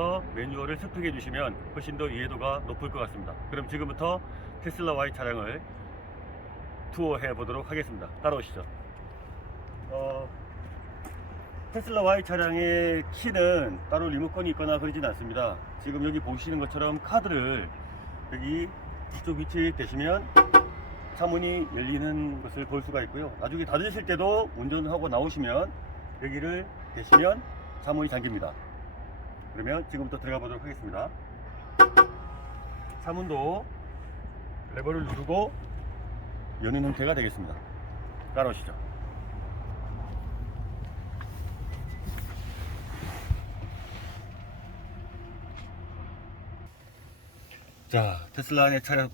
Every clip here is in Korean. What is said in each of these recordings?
보시면서 매뉴얼을 습득해 주시면 훨씬 더 이해도가 높을 것 같습니다. 그럼 지금부터 테슬라 Y 차량을 투어해 보도록 하겠습니다. 따라오시죠. 테슬라 Y 차량의 키는 따로 리모컨이 있거나 그러진 않습니다. 지금 여기 보시는 것처럼 카드를 여기 이쪽 위치에 대시면 차문이 열리는 것을 볼 수가 있고요. 나중에 닫으실 때도 운전하고 나오시면 여기를 대시면 차문이 잠깁니다. 그러면 지금부터 들어가 보도록 하겠습니다. 차문도 레버를 누르고 여는 형태가 되겠습니다. 따라오시죠. 자, 테슬라 안에 차가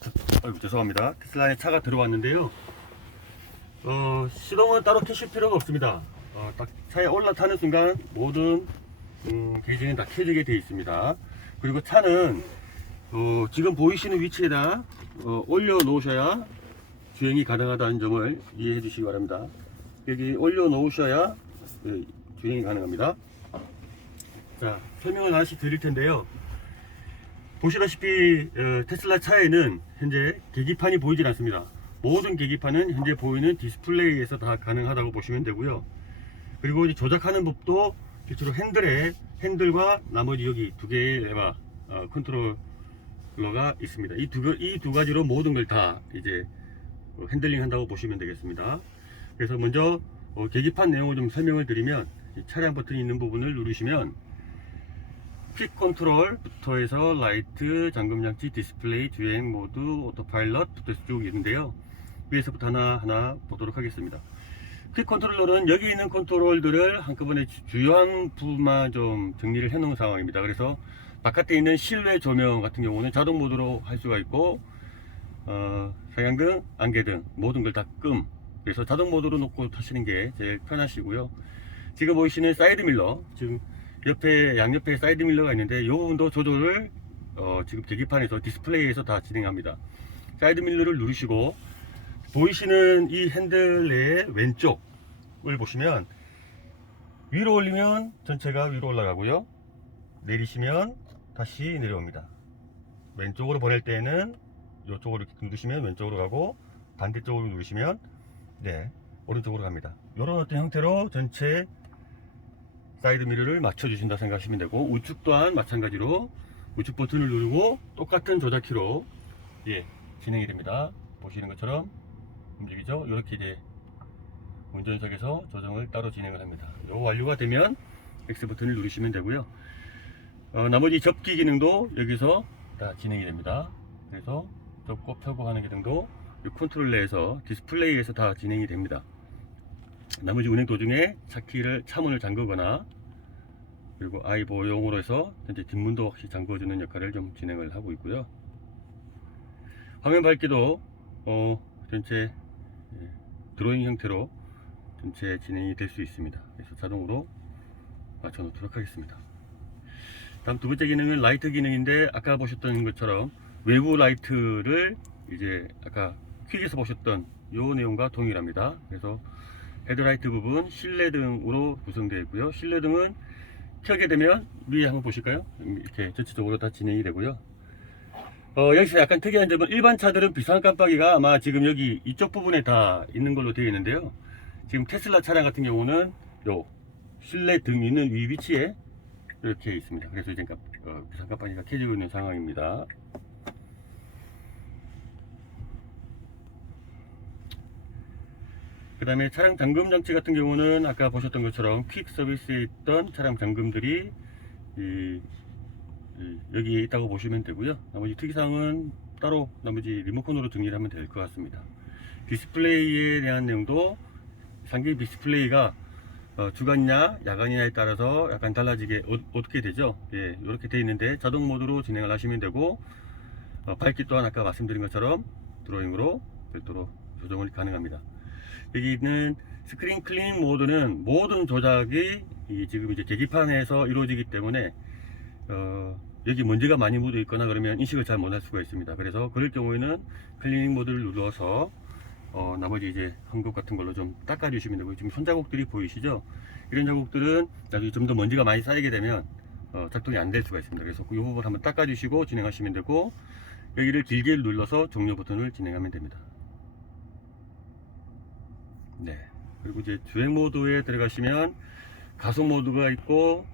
죄송합니다. 테슬라 안에 차가 들어왔는데요. 시동은 따로 켜실 필요가 없습니다. 딱 차에 올라타는 순간 모든 계기는 다 켜지게 되어 있습니다. 그리고 차는 지금 보이시는 위치에다 올려 놓으셔야 주행이 가능하다는 점을 이해해 주시기 바랍니다. 여기 올려 놓으셔야 주행이 가능합니다. 자, 설명을 하나씩 드릴 텐데요. 보시다시피 테슬라 차에는 현재 계기판이 보이질 않습니다. 모든 계기판은 현재 보이는 디스플레이에서 다 가능하다고 보시면 되고요. 그리고 이제 조작하는 법도 실제로 핸들과 나머지 여기 두 개의 레바 컨트롤러가 있습니다. 이 두 가지로 모든 걸 다 이제 핸들링 한다고 보시면 되겠습니다. 그래서 먼저 계기판 내용을 좀 설명을 드리면, 차량 버튼이 있는 부분을 누르시면 퀵 컨트롤부터 해서 라이트, 잠금장치, 디스플레이, 주행 모드, 오토파일럿부터 쭉 있는데요. 위에서부터 하나하나 보도록 하겠습니다. 퀵 컨트롤러는 여기 있는 컨트롤들을 한꺼번에 주요한 부분만 좀 정리를 해 놓은 상황입니다. 그래서 바깥에 있는 실내 조명 같은 경우는 자동 모드로 할 수가 있고, 상향등, 안개등 모든 걸 다 그래서 자동 모드로 놓고 타시는 게 제일 편하시고요. 지금 보이시는 사이드 밀러, 지금 양옆에 사이드 밀러가 있는데 이 부분도 조절을 지금 계기판에서 디스플레이에서 다 진행합니다. 사이드 밀러를 누르시고 보이시는 이 핸들의 왼쪽을 보시면 위로 올리면 전체가 위로 올라가고요, 내리시면 다시 내려옵니다. 왼쪽으로 보낼 때는 이쪽으로 이렇게 누르시면 왼쪽으로 가고, 반대쪽으로 누르시면 오른쪽으로 갑니다. 이런 어떤 형태로 전체 사이드 미러를 맞춰 주신다 생각하시면 되고, 우측 또한 마찬가지로 우측 버튼을 누르고 똑같은 조작키로 진행이 됩니다. 보시는 것처럼 움직이죠. 이렇게 이제 운전석에서 조정을 따로 진행을 합니다. 요 완료가 되면 X 버튼을 누르시면 되고요. 나머지 접기 기능도 여기서 다 진행이 됩니다. 그래서 접고 펴고 하는 기능도 이 컨트롤 내에서 디스플레이에서 다 진행이 됩니다. 나머지 운행 도중에 차문을 잠그거나, 그리고 아이보용으로 해서 현재 뒷문도 혹시 잠궈주는 역할을 좀 진행을 하고 있고요. 화면 밝기도 전체 드로잉 형태로 전체 진행이 될 수 있습니다. 그래서 자동으로 맞춰 놓도록 하겠습니다. 다음 두 번째 기능은 라이트 기능인데, 아까 보셨던 것처럼 외부 라이트를 이제 아까 퀵에서 보셨던 이 내용과 동일합니다. 그래서 헤드라이트 부분 실내등으로 구성되어 있고요. 실내등은 켜게 되면 위에 한번 보실까요? 이렇게 전체적으로 다 진행이 되고요. 여기서 약간 특이한 점은, 일반 차들은 비상 깜빡이가 아마 지금 여기 이쪽 부분에 다 있는 걸로 되어 있는데요. 지금 테슬라 차량 같은 경우는 요 실내등 있는 위치에 이렇게 있습니다. 그래서 이제 비상 깜빡이가 켜지고 있는 상황입니다. 그 다음에 차량 잠금 장치 같은 경우는 아까 보셨던 것처럼 퀵 서비스에 있던 차량 잠금들이 여기에 있다고 보시면 되고요. 나머지 특이사항은 따로 나머지 리모컨으로 정리를 하면 될 것 같습니다. 디스플레이에 대한 내용도 상기 디스플레이가 주간이냐 야간이냐에 따라서 약간 달라지게 어떻게 되죠. 이렇게 되어 있는데 자동 모드로 진행을 하시면 되고, 밝기 또한 아까 말씀드린 것처럼 드로잉으로 별도로 조정을 가능합니다. 여기 있는 스크린 클리닝 모드는 모든 조작이 지금 이제 계기판에서 이루어지기 때문에 여기 먼지가 많이 묻어 있거나 그러면 인식을 잘 못할 수가 있습니다. 그래서 그럴 경우에는 클리닝 모드를 눌러서 나머지 이제 헝겊 같은 걸로 좀 닦아 주시면 되고, 지금 손자국들이 보이시죠? 이런 자국들은 나중에 좀 더 먼지가 많이 쌓이게 되면 작동이 안 될 수가 있습니다. 그래서 이 부분 한번 닦아주시고 진행하시면 되고, 여기를 길게 눌러서 종료 버튼을 진행하면 됩니다. 네. 그리고 이제 주행 모드에 들어가시면 가속 모드가 있고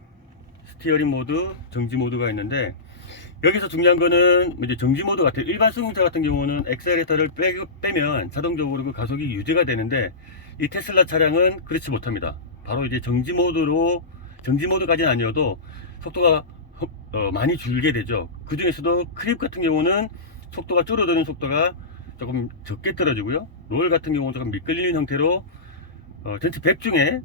스티어링 모드, 정지 모드가 있는데, 여기서 중요한 거는 이제 정지 모드 같아요. 일반 승용차 같은 경우는 엑셀레이터를 빼면 자동적으로 그 가속이 유지가 되는데, 이 테슬라 차량은 그렇지 못합니다. 바로 이제 정지 모드까지는 아니어도 속도가 많이 줄게 되죠. 그 중에서도 크립 같은 경우는 속도가 줄어드는 속도가 조금 적게 떨어지고요. 롤 같은 경우는 조금 미끌리는 형태로 전체 100 중에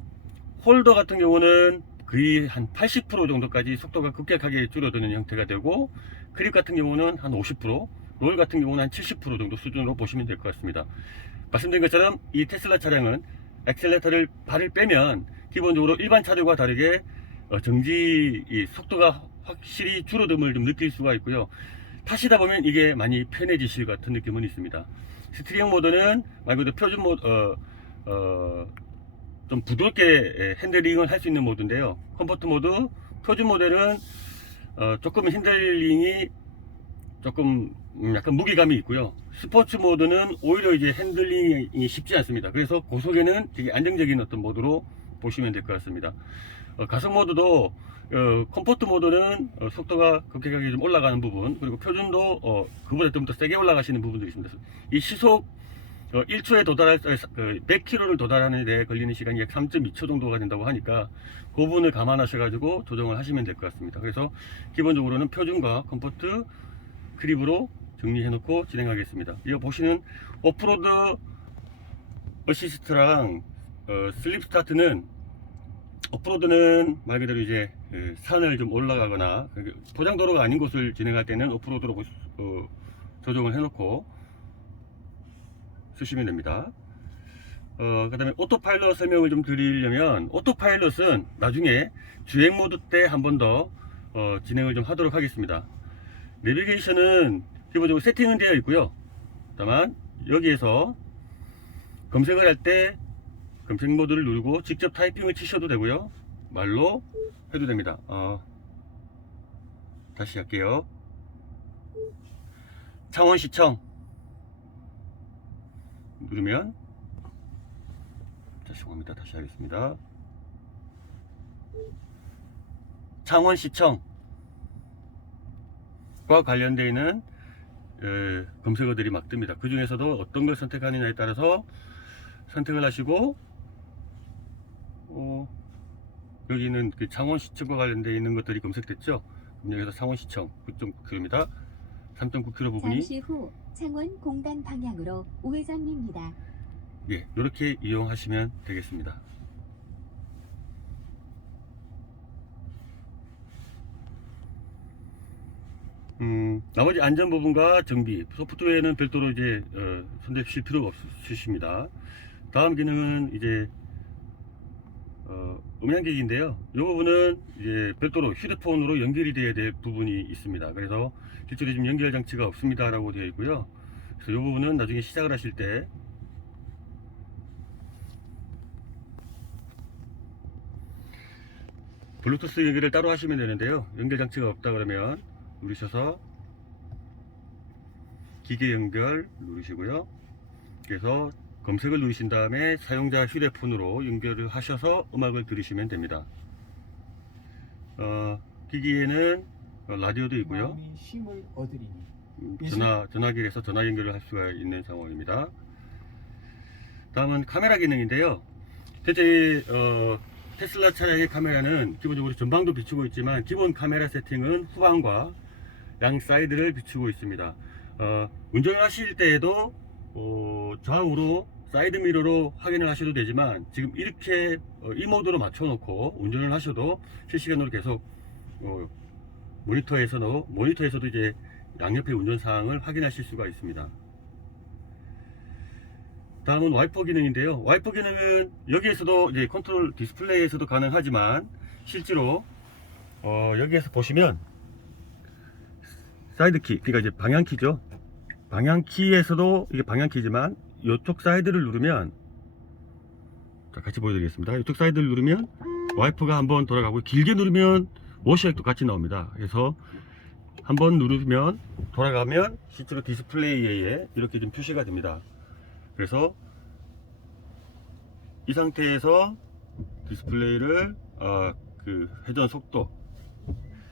홀더 같은 경우는 거의 한 80% 정도까지 속도가 급격하게 줄어드는 형태가 되고, 크립 같은 경우는 한 50%, 롤 같은 경우는 한 70% 정도 수준으로 보시면 될 것 같습니다. 말씀드린 것처럼 이 테슬라 차량은 엑셀레이터를 발을 빼면 기본적으로 일반 차들과 다르게 정지 속도가 확실히 줄어듦을 좀 느낄 수가 있고요. 타시다 보면 이게 많이 편해지실 것 같은 느낌은 있습니다. 스티어링 모드는 말 그대로 표준 모드, 좀 부드럽게 핸들링을 할 수 있는 모드인데요. 컴포트 모드, 표준 모델은 조금 핸들링이 조금 약간 무게감이 있고요. 스포츠 모드는 오히려 이제 핸들링이 쉽지 않습니다. 그래서 고속에는 되게 안정적인 어떤 모드로 보시면 될 것 같습니다. 가속 모드도 컴포트 모드는 속도가 급격하게 좀 올라가는 부분, 그리고 표준도 그보다 좀 더 세게 올라가시는 부분들이 있습니다. 이 시속 1초에 100km를 도달하는 데 걸리는 시간이 약 3.2초 정도가 된다고 하니까 그 부분을 감안하셔가지고 조정을 하시면 될 것 같습니다. 그래서 기본적으로는 표준과 컴포트, 크립으로 정리해 놓고 진행하겠습니다. 이거 보시는 오프로드 어시스트랑 슬립 스타트는, 오프로드는 말 그대로 이제 산을 좀 올라가거나 포장도로가 아닌 곳을 진행할 때는 오프로드로 조정을 해 놓고 쓰시면 됩니다. 그 다음에 오토파일럿 설명을 좀 드리려면, 오토파일럿은 나중에 주행 모드 때 한 번 더 진행을 좀 하도록 하겠습니다. 내비게이션은 기본적으로 세팅은 되어 있고요. 다만 여기에서 검색을 할 때 검색 모드를 누르고 직접 타이핑을 치셔도 되고요, 말로 해도 됩니다. 다시 할게요. 창원시청 누르면, 죄송합니다, 다시 하겠습니다. 창원시청과 관련되어 있는 검색어들이 막 뜹니다. 그 중에서도 어떤 걸 선택하느냐에 따라서 선택을 하시고, 여기는 그 창원시청과 관련되어 있는 것들이 검색됐죠. 그럼 여기서 창원시청 9.9km입니다. 3.9km 부분이, 잠시 후 창원 공단 방향으로 우회전입니다. 예, 이렇게 이용하시면 되겠습니다. 나머지 안전 부분과 정비, 소프트웨어는 별도로 이제 손대실 필요가 없으십니다. 다음 기능은 이제 음향기기인데요. 이 부분은 이제 별도로 휴대폰으로 연결이 되어야 될 부분이 있습니다. 그래서 실제로 지금 연결 장치가 없습니다 라고 되어 있고요. 그래서 이 부분은 나중에 시작을 하실 때 블루투스 연결을 따로 하시면 되는데요. 연결 장치가 없다 그러면 누르셔서 기계 연결 누르시고요. 그래서 검색을 누르신 다음에 사용자 휴대폰으로 연결을 하셔서 음악을 들으시면 됩니다. 기기에는 라디오도 있고요. 힘을 얻으리니. 전화기에서 전화 연결을 할 수가 있는 상황입니다. 다음은 카메라 기능인데요. 대체 테슬라 차량의 카메라는 기본적으로 전방도 비추고 있지만, 기본 카메라 세팅은 후방과 양 사이드를 비추고 있습니다. 운전을 하실 때에도 좌우로 사이드 미러로 확인을 하셔도 되지만, 지금 이렇게 이 모드로 맞춰 놓고 운전을 하셔도 실시간으로 계속 모니터에서도 이제 양옆의 운전 사항을 확인하실 수가 있습니다. 다음은 와이퍼 기능인데요. 와이퍼 기능은 여기에서도 이제 컨트롤 디스플레이에서도 가능하지만, 실제로 여기에서 보시면 사이드키, 그러니까 이제 방향키죠. 방향키에서도 이게 방향키지만, 이쪽 사이드를 누르면, 자, 같이 보여드리겠습니다. 이쪽 사이드를 누르면 와이퍼가 한번 돌아가고, 길게 누르면 워시액도 같이 나옵니다. 그래서 한번 누르면 돌아가면 실제로 디스플레이에 이렇게 좀 표시가 됩니다. 그래서 이 상태에서 디스플레이를 그 회전 속도,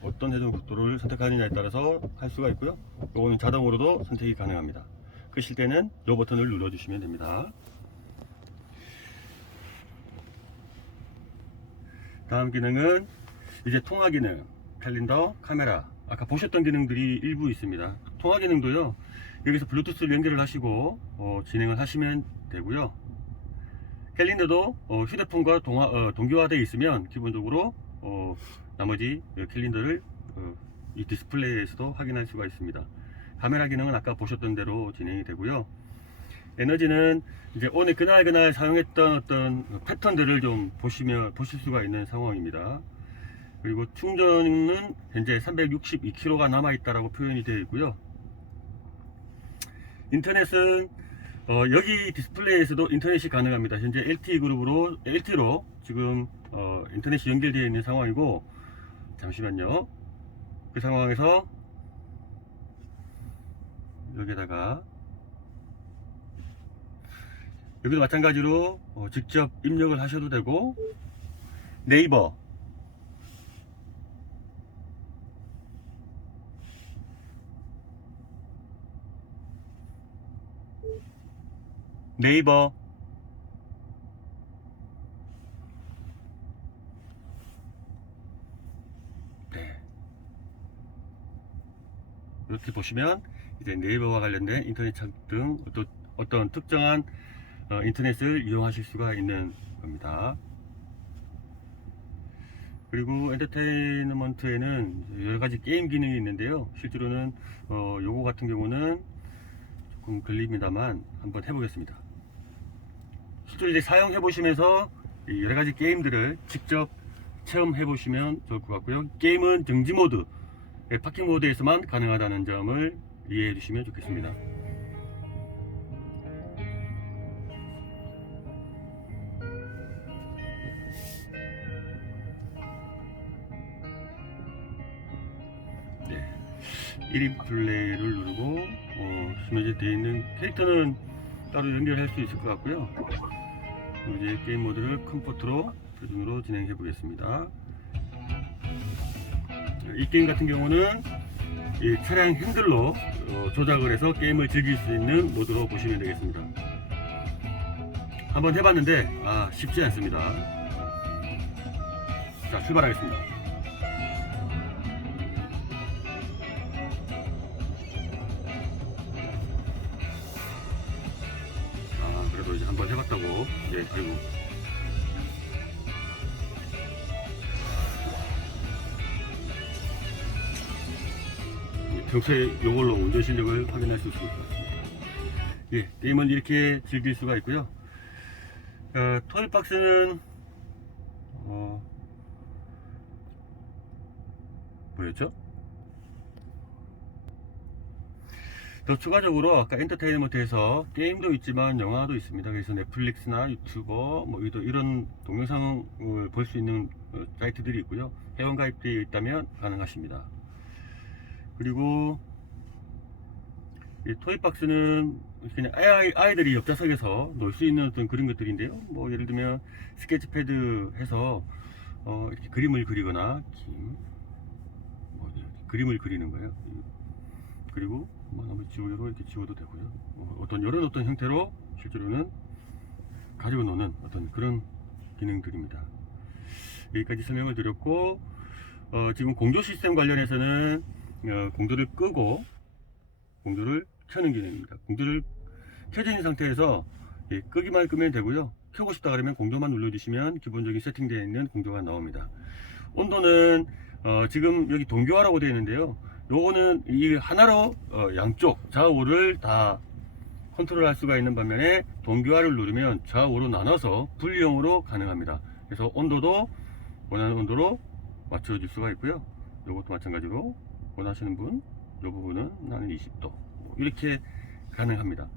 어떤 회전 속도를 선택하느냐에 따라서 할 수가 있고요. 요거는 자동으로도 선택이 가능합니다. 끄실 때는 이 버튼을 눌러 주시면 됩니다. 다음 기능은 이제 통화 기능, 캘린더, 카메라. 아까 보셨던 기능들이 일부 있습니다. 통화 기능도요, 여기서 블루투스를 연결을 하시고 진행을 하시면 되고요. 캘린더도 휴대폰과 동기화되어 있으면 기본적으로 나머지 캘린더를 이 디스플레이에서도 확인할 수가 있습니다. 카메라 기능은 아까 보셨던 대로 진행이 되고요. 에너지는 이제 오늘 그날 사용했던 어떤 패턴들을 좀 보실 수가 있는 상황입니다. 그리고 충전은 현재 362kg가 남아있다라고 표현이 되어 있고요. 인터넷은 여기 디스플레이에서도 인터넷이 가능합니다. 현재 LTE로 지금 인터넷이 연결되어 있는 상황이고, 잠시만요. 그 상황에서 여기다가 여기도 마찬가지로 직접 입력을 하셔도 되고, 네이버, 네, 이렇게 보시면 이제 네이버와 관련된 인터넷 창 등 어떤 특정한 인터넷을 이용하실 수가 있는 겁니다. 그리고 엔터테인먼트에는 여러가지 게임 기능이 있는데요. 실제로는 요거 같은 경우는 조금 걸립니다만 한번 해보겠습니다. 실제로 이제 사용해 보시면서 여러가지 게임들을 직접 체험해 보시면 좋을 것 같고요. 게임은 정지 모드, 파킹 모드에서만 가능하다는 점을 이해해 주시면 좋겠습니다. 네, 1인 플레이를 누르고 지금 되어 있는 캐릭터는 따로 연결할 수 있을 것 같고요. 이제 게임 모드를 컴포트로 표준으로 진행해 보겠습니다. 이 게임 같은 경우는 이 차량 핸들로 조작을 해서 게임을 즐길 수 있는 모드로 보시면 되겠습니다. 한번 해봤는데 쉽지 않습니다. 자, 출발하겠습니다. 그래도 이제 한번 해봤다고. 네, 그리고 평소에 이걸로 운전 실력을 확인할 수 있을 것 같습니다. 예, 게임은 이렇게 즐길 수가 있고요. 토이박스는 뭐였죠? 더 추가적으로 아까 엔터테인먼트에서 게임도 있지만 영화도 있습니다. 그래서 넷플릭스나 유튜버 이런 동영상을 볼 수 있는 사이트들이 있고요. 회원가입되어 있다면 가능하십니다. 그리고 이 토이박스는 그냥 아이들이 옆좌석에서 놀 수 있는 어떤 그런 것들인데요. 뭐 예를 들면 스케치패드 해서 이렇게 그림을 그리거나 그림을 그리는 거예요. 그리고 나머지 지우개로 이렇게 지워도 되고요. 어떤 형태로 실제로는 가지고 노는 어떤 그런 기능들입니다. 여기까지 설명을 드렸고, 지금 공조 시스템 관련해서는 공조를 끄고 공조를 켜는 기능입니다. 공조를 켜져 있는 상태에서 끄기만 끄면 되고요. 켜고 싶다 그러면 공조만 눌러주시면 기본적인 세팅되어 있는 공조가 나옵니다. 온도는 지금 여기 동교화라고 되어 있는데요. 요거는 이 하나로 양쪽 좌우를 다 컨트롤 할 수가 있는 반면에 동교화를 누르면 좌우로 나눠서 분리형으로 가능합니다. 그래서 온도도 원하는 온도로 맞춰줄 수가 있고요. 요것도 마찬가지로 원하시는 분, 요 부분은 나는 20도 이렇게 가능합니다.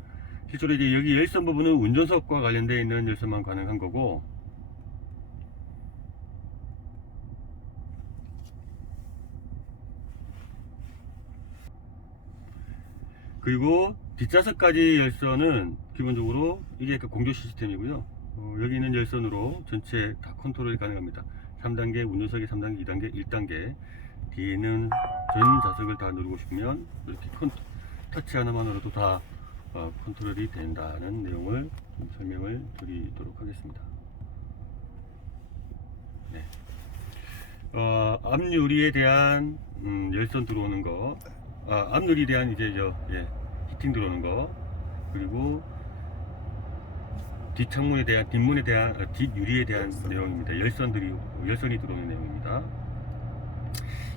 실제로 이제 여기 열선 부분은 운전석과 관련되어 있는 열선만 가능한 거고, 그리고 뒷좌석까지 열선은 기본적으로 이게 그 공조 시스템이고요. 여기 있는 열선으로 전체 다 컨트롤이 가능합니다. 3단계 운전석이 3단계, 2단계, 1단계. 뒤에 있는 전 좌석을 다 누르고 싶으면 이렇게 터치 하나만으로도 다 컨트롤이 된다는 내용을 좀 설명을 드리도록 하겠습니다. 네. 앞유리에 대한 열선 들어오는 거, 앞유리에 대한 이제 히팅 들어오는 거, 그리고 뒷창문에 대한, 뒷문에 대한, 뒷유리에 대한 내용입니다. 열선이 들어오는 내용입니다.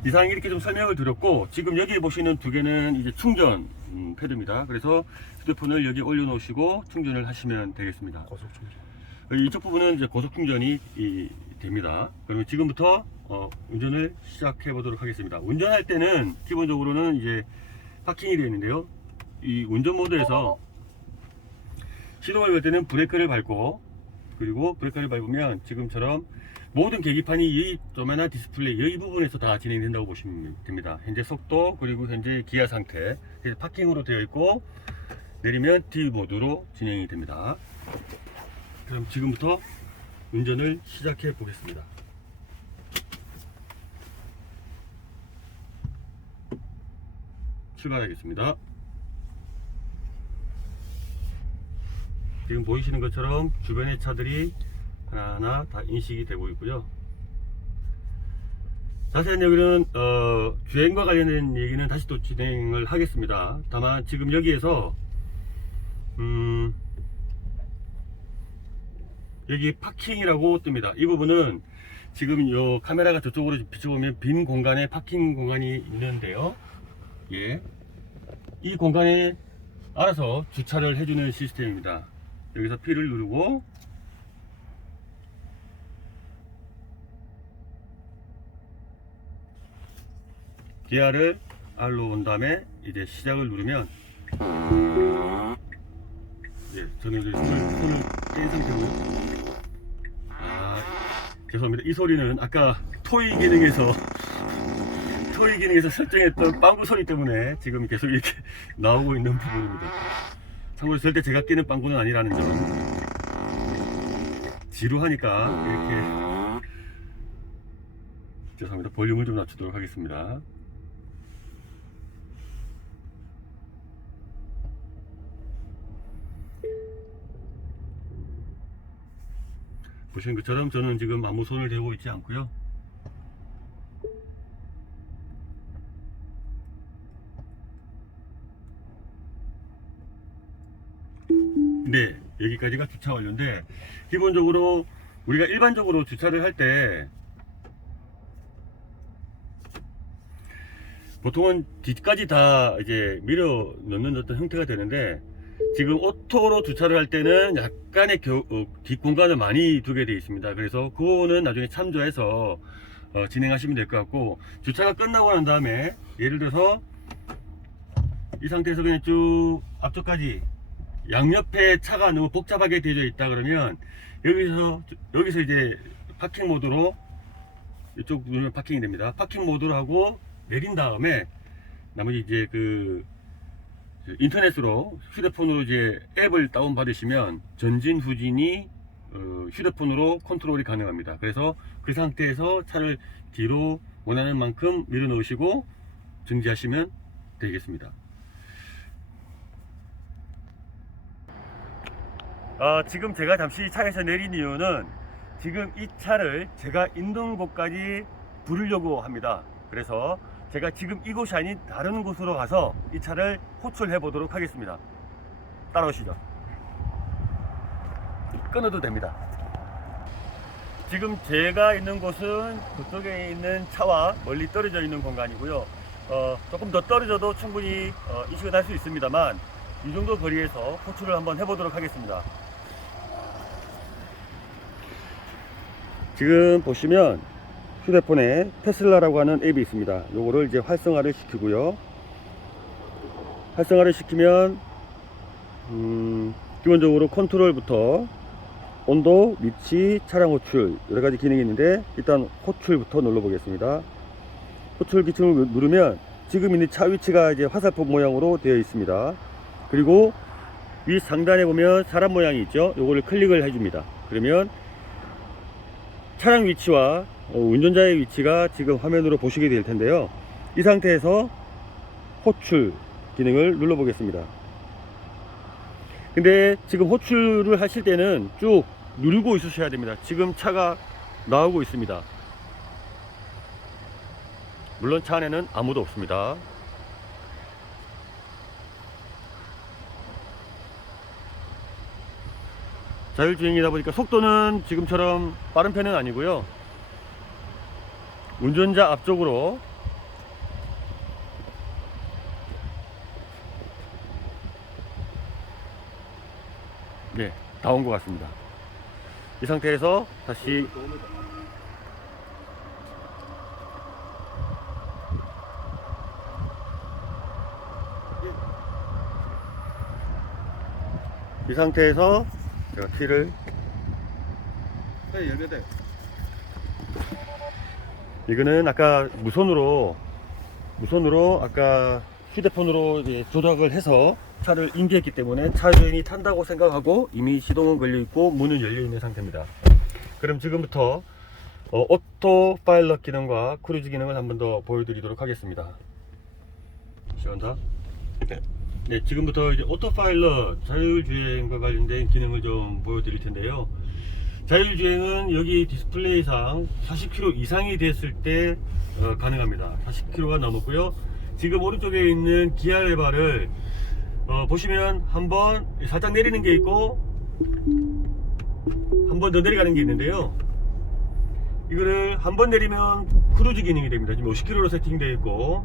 이상 이렇게 좀 설명을 드렸고, 지금 여기 보시는 두 개는 이제 충전 패드입니다. 그래서 휴대폰을 여기 올려놓으시고 충전을 하시면 되겠습니다. 고속 충전. 이쪽 부분은 이제 고속 충전이 됩니다. 그러면 지금부터 운전을 시작해 보도록 하겠습니다. 운전할 때는 기본적으로는 이제 파킹이 되어 있는데요. 이 운전 모드에서 시동을 걸 때는 브레이크를 밟고, 그리고 브레이크를 밟으면 지금처럼 모든 계기판이 이 조그만한 디스플레이 이 부분에서 다 진행된다고 보시면 됩니다. 현재 속도, 그리고 현재 기아 상태, 파킹으로 되어 있고, 내리면 D 모드로 진행이 됩니다. 그럼 지금부터 운전을 시작해 보겠습니다. 출발하겠습니다. 지금 보이시는 것처럼 주변의 차들이 하나하나 다 인식이 되고 있고요. 자세한 얘기는 주행과 관련된 얘기는 다시 또 진행을 하겠습니다. 다만 지금 여기에서 여기 파킹이라고 뜹니다. 이 부분은 지금 요 카메라가 저쪽으로 비춰보면 빈 공간에 파킹 공간이 있는데요. 예, 이 공간에 알아서 주차를 해주는 시스템입니다. 여기서 P를 누르고 기아를 R로 온 다음에 이제 시작을 누르면, 예, 저는 이제 손을 뗀 상태로, 죄송합니다. 이 소리는 아까 토이 기능에서 설정했던 빵구 소리 때문에 지금 계속 이렇게 나오고 있는 부분입니다. 참고로 절대 제가 끼는 빵구는 아니라는 점. 지루하니까 이렇게, 죄송합니다. 볼륨을 좀 낮추도록 하겠습니다. 보시는 것처럼 저는 지금 아무 손을 대고 있지 않고요. 네, 여기까지가 주차 완료인데, 기본적으로 우리가 일반적으로 주차를 할 때 보통은 뒤까지 다 이제 밀어 넣는 어떤 형태가 되는데, 지금 오토로 주차를 할 때는 약간의 뒷공간을 많이 두게 되어 있습니다. 그래서 그거는 나중에 참조해서 진행하시면 될 것 같고, 주차가 끝나고 난 다음에 예를 들어서 이 상태에서 그냥 쭉 앞쪽까지 양옆에 차가 너무 복잡하게 되어 있다 그러면 여기서 이제 파킹 모드로, 이쪽 누르면 파킹이 됩니다. 파킹 모드로 하고 내린 다음에 나머지 이제 인터넷으로 휴대폰으로 이제 앱을 다운 받으시면 전진 후진이 휴대폰으로 컨트롤이 가능합니다. 그래서 그 상태에서 차를 뒤로 원하는 만큼 밀어 넣으시고 정지하시면 되겠습니다. 지금 제가 잠시 차에서 내린 이유는 지금 이 차를 제가 있는 곳까지 부르려고 합니다. 그래서 제가 지금 이곳이 아닌 다른 곳으로 가서 이 차를 호출해 보도록 하겠습니다. 따라오시죠. 끊어도 됩니다. 지금 제가 있는 곳은 그쪽에 있는 차와 멀리 떨어져 있는 공간이고요. 조금 더 떨어져도 충분히 인식을 할 수 있습니다만, 이 정도 거리에서 호출을 한번 해보도록 하겠습니다. 지금 보시면 휴대폰에 테슬라라고 하는 앱이 있습니다. 요거를 이제 활성화를 시키고요. 활성화를 시키면 기본적으로 컨트롤부터 온도, 위치, 차량 호출 여러가지 기능이 있는데, 일단 호출부터 눌러 보겠습니다. 호출 기능을 누르면 지금 있는 차 위치가 이제 화살표 모양으로 되어 있습니다. 그리고 위 상단에 보면 사람 모양이 있죠. 요거를 클릭을 해줍니다. 그러면 차량 위치와 운전자의 위치가 지금 화면으로 보시게 될 텐데요. 이 상태에서 호출 기능을 눌러 보겠습니다. 근데 지금 호출을 하실 때는 쭉 누르고 있으셔야 됩니다. 지금 차가 나오고 있습니다. 물론 차 안에는 아무도 없습니다. 자율주행이다 보니까 속도는 지금처럼 빠른 편은 아니고요. 운전자 앞쪽으로 네, 다 온 것 같습니다. 이 상태에서 다시 이 상태에서 제가 키를 이거는 아까 무선으로 아까 휴대폰으로 이제 조작을 해서 차를 인지했기 때문에 차 주인이 탄다고 생각하고 이미 시동은 걸려 있고 문은 열려 있는 상태입니다. 그럼 지금부터 오토 파일럿 기능과 크루즈 기능을 한 번 더 보여드리도록 하겠습니다. 시간다. 네, 지금부터 이제 오토 파일럿 자율주행과 관련된 기능을 좀 보여드릴 텐데요. 자율주행은 여기 디스플레이상 40km 이상이 됐을 때 가능합니다. 40km가 넘었고요. 지금 오른쪽에 있는 기아 레버를 보시면 한번 살짝 내리는 게 있고 한 번 더 내려가는 게 있는데요. 이거를 한 번 내리면 크루즈 기능이 됩니다. 지금 50km로 세팅되어 있고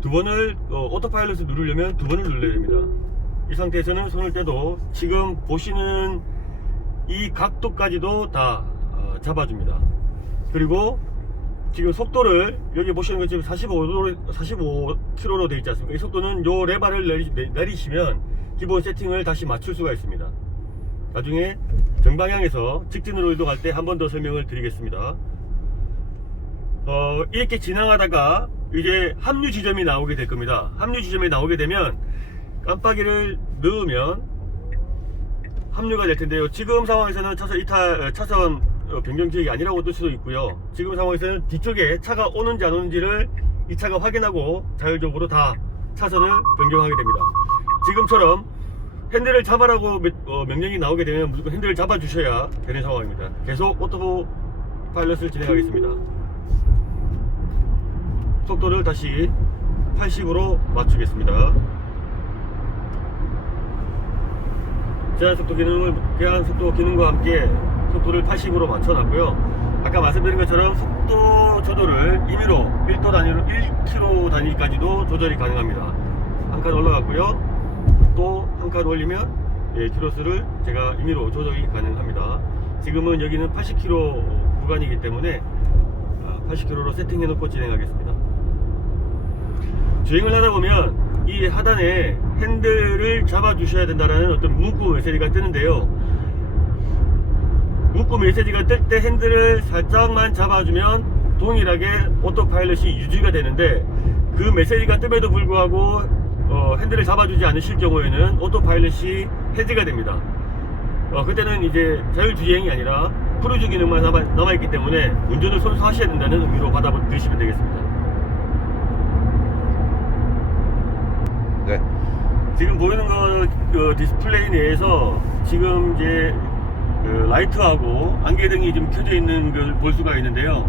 두 번을 오토파일럿을 누르려면 두 번을 눌러야 됩니다. 이 상태에서는 손을 떼도 지금 보시는 이 각도까지도 다 잡아줍니다. 그리고 지금 속도를 여기 보시는 것처럼 45km로 되어 있지 않습니까? 이 속도는 요 레버를 내리시면 기본 세팅을 다시 맞출 수가 있습니다. 나중에 정방향에서 직진으로 이동할 때 한 번 더 설명을 드리겠습니다. 이렇게 지나가다가 이제 합류 지점이 나오게 될 겁니다. 합류 지점에 나오게 되면 깜빡이를 넣으면 합류가 될 텐데요. 지금 상황에서는 차선 변경 지역이 아니라고 뜰 수도 있고요. 지금 상황에서는 뒤쪽에 차가 오는지 안 오는지를 이 차가 확인하고 자율적으로 다 차선을 변경하게 됩니다. 지금처럼 핸들을 잡아라고 명령이 나오게 되면 무조건 핸들을 잡아 주셔야 되는 상황입니다. 계속 오토 파일럿을 진행하겠습니다. 속도를 다시 80으로 맞추겠습니다. 제한 속도 기능과 함께 속도를 80으로 맞춰놨고요. 아까 말씀드린 것처럼 속도 조절을 임의로 1도 단위로 1km 단위까지도 조절이 가능합니다. 한 칸 올라갔고요. 또 한 칸 올리면 키로수를 제가 임의로 조절이 가능합니다. 지금은 여기는 80km 구간이기 때문에 80km로 세팅해 놓고 진행하겠습니다. 주행을 하다 보면 이 하단에 핸들을 잡아 주셔야 된다는 어떤 문구 메시지가 뜨는데요. 문구 메시지가 뜰 때 핸들을 살짝만 잡아주면 동일하게 오토파일럿이 유지가 되는데 그 메시지가 뜸에도 불구하고 핸들을 잡아주지 않으실 경우에는 오토파일럿이 해제가 됩니다. 그때는 이제 자율주행이 아니라 크루즈 기능만 남아있기 때문에 운전을 선수하셔야 된다는 의미로 받아들이시면 되겠습니다. 네. 지금 보이는 거 디스플레이 내에서 지금 이제 라이트하고 안개등이 좀 켜져 있는 걸 볼 수가 있는데요.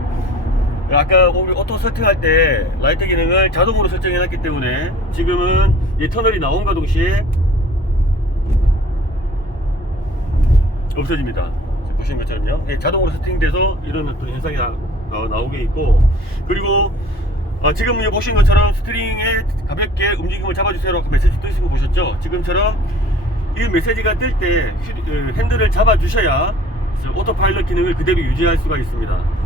아까 우리 오토 세팅할 때 라이트 기능을 자동으로 설정해 놨기 때문에 지금은 이 터널이 나온과 동시에 없어집니다. 보시는 것처럼요. 자동으로 세팅돼서 이런 어떤 현상이 나오게 있고, 그리고 지금 보시는 것처럼 스티링에 가볍게 움직임을 잡아주세요라고 메시지 뜨신 거 보셨죠? 지금처럼 이 메시지가 뜰 때 핸들을 잡아주셔야 오토파일럿 기능을 그대로 유지할 수가 있습니다.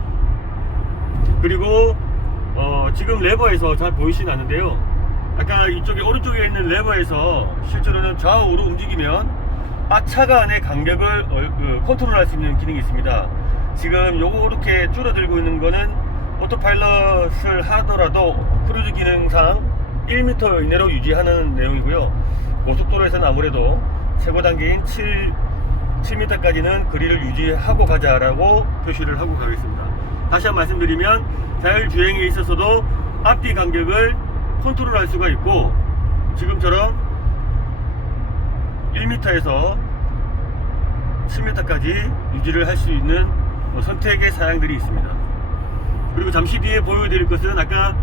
그리고 지금 레버에서 잘 보이시진 않는데요. 아까 이쪽에 오른쪽에 있는 레버에서 실제로는 좌우로 움직이면 앞차가 안의 간격을 컨트롤할 수 있는 기능이 있습니다. 지금 요거 이렇게 줄어들고 있는 거는 오토파일럿을 하더라도 크루즈 기능상 1m 이내로 유지하는 내용이고요. 고속도로에서는 아무래도 최고 단계인 7m까지는 거리를 유지하고 가자라고 표시를 하고 가겠습니다. 다시 한번 말씀드리면 자율주행에 있어서도 앞뒤 간격을 컨트롤할 수가 있고, 지금처럼 1m에서 7m까지 유지를 할 수 있는 선택의 사양들이 있습니다. 그리고 잠시 뒤에 보여드릴 것은 아까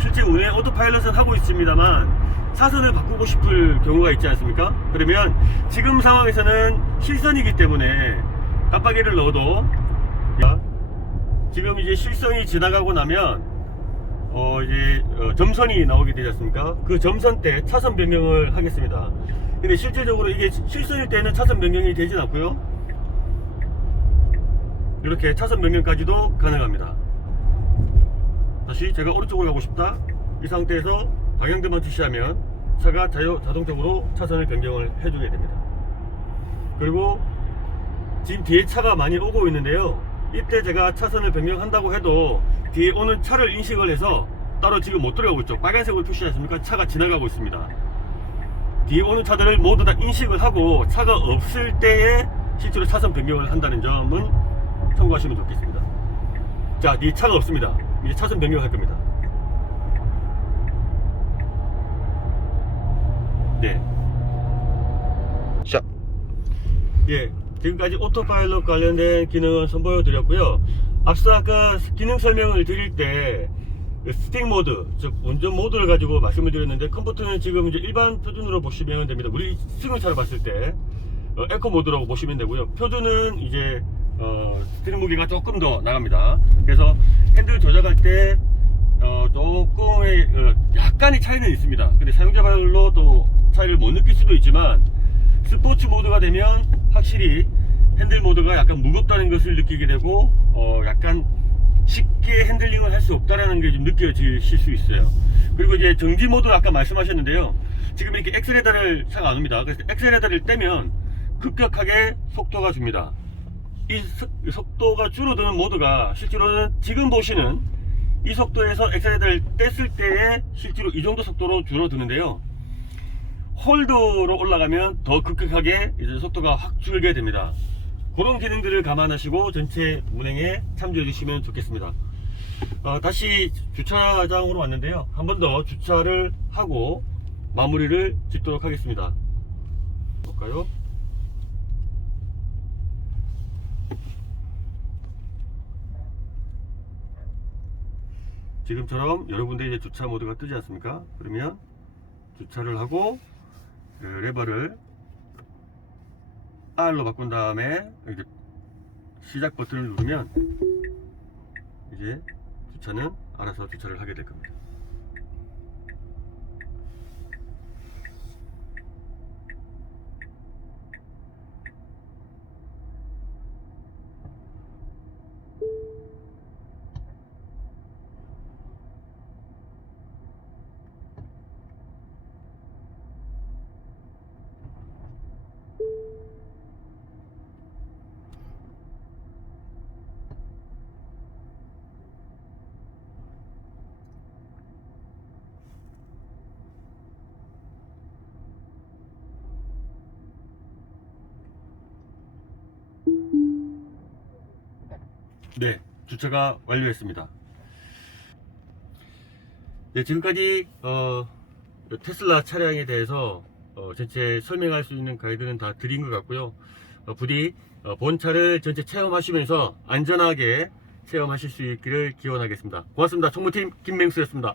실제 운행 오토파일럿은 하고 있습니다만 차선을 바꾸고 싶을 경우가 있지 않습니까? 그러면 지금 상황에서는 실선이기 때문에 깜빡이를 넣어도 지금 이제 실선이 지나가고 나면 점선이 나오게 되지 않습니까? 그 점선 때 차선 변경을 하겠습니다. 근데 실질적으로 이게 실선일 때는 차선 변경이 되진 않고요. 이렇게 차선 변경까지도 가능합니다. 다시 제가 오른쪽으로 가고 싶다, 이 상태에서 방향등만 지시하면 차가 자동적으로 차선을 변경을 해주게 됩니다. 그리고 지금 뒤에 차가 많이 오고 있는데요, 이때 제가 차선을 변경한다고 해도 뒤에 오는 차를 인식을 해서 따로 지금 못 들어가고 있죠. 빨간색으로 표시하지 않습니까? 차가 지나가고 있습니다. 뒤에 오는 차들을 모두 다 인식을 하고 차가 없을 때에 실제로 차선 변경을 한다는 점은 참고하시면 좋겠습니다. 자, 이 차가 없습니다. 이제 차선 변경할 겁니다. 네. 시작. 예, 지금까지 오토파일럿 관련된 기능은 선보여 드렸고요. 앞서 아까 기능 설명을 드릴 때 스틱 모드, 즉 운전 모드를 가지고 말씀을 드렸는데, 컴포트는 지금 이제 일반 표준으로 보시면 됩니다. 우리 승용차를 봤을 때 에코 모드라고 보시면 되고요. 표준은 이제 스티링 무게가 조금 더 나갑니다. 그래서 핸들 조작할 때 조금의 약간의 차이는 있습니다. 근데 사용자별로 또 차이를 못 느낄 수도 있지만, 스포츠 모드가 되면 확실히 핸들 모드가 약간 무겁다는 것을 느끼게 되고 약간 쉽게 핸들링을 할 수 없다라는 게 좀 느껴지실 수 있어요. 그리고 이제 정지 모드는 아까 말씀하셨는데요, 지금 이렇게 엑셀레터를 차가 안 옵니다. 그래서 엑셀레터를 떼면 급격하게 속도가 줍니다. 이 속도가 줄어드는 모드가 실제로는 지금 보시는 이 속도에서 엑셀레터를 뗐을 때에 실제로 이 정도 속도로 줄어드는데요, 홀더로 올라가면 더 급격하게 이제 속도가 확 줄게 됩니다. 그런 기능들을 감안하시고 전체 운행에 참조해 주시면 좋겠습니다. 다시 주차장으로 왔는데요, 한 번 더 주차를 하고 마무리를 짓도록 하겠습니다. 볼까요? 지금처럼 여러 군데 이제 주차 모드가 뜨지 않습니까? 그러면 주차를 하고 레버를 R로 바꾼 다음에 이제 시작 버튼을 누르면 이제 주차는 알아서 주차를 하게 될 겁니다. 네, 주차가 완료했습니다. 네, 지금까지 테슬라 차량에 대해서 전체 설명할 수 있는 가이드는 다 드린 것 같고요. 부디 본 차를 전체 체험하시면서 안전하게 체험하실 수 있기를 기원하겠습니다. 고맙습니다. 총무팀 김맹수였습니다.